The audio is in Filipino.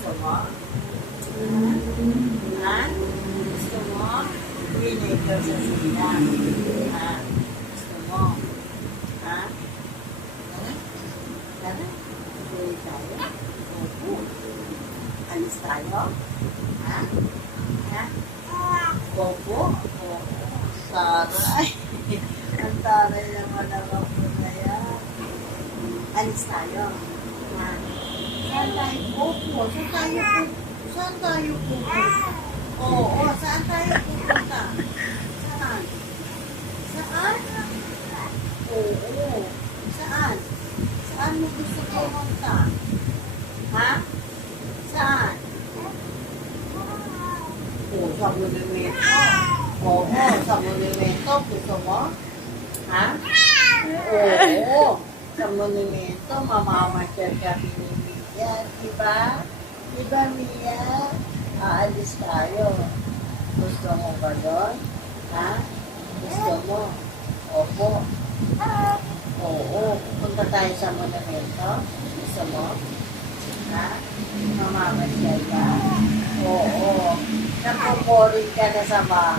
Gusto mo? Ha? Gusto mo? Vinegar sa sila. Ha? Gusto mo? Ha? Tara. Tuloy tayo. Opo. Alis tayo? Ha? Ha? Opo. Opo. Taray. Ang taray naman ako na yan. Alis tayo. Ha? Saan tayo? Opo. Saan tayo pupunta? Oo. Saan tayo pupunta? Saan? Saan? Oo. Saan? Saan mo gusto pumunta? Ha? Saan? Oo, sa monumento. Oo, sa monumento. Gusto mo? Ha? Oo. Sa monumento, mamamasyal kami ni Mia. Diba? Diba, Mia? Aalis tayo. Gusto mo ba doon? Ha? Gusto mo? Opo. Oo. Punta tayo sa monumento. Gusto mo? Ha? Mamamasyal ka? Oo. Nakukurin ka na sa bahay.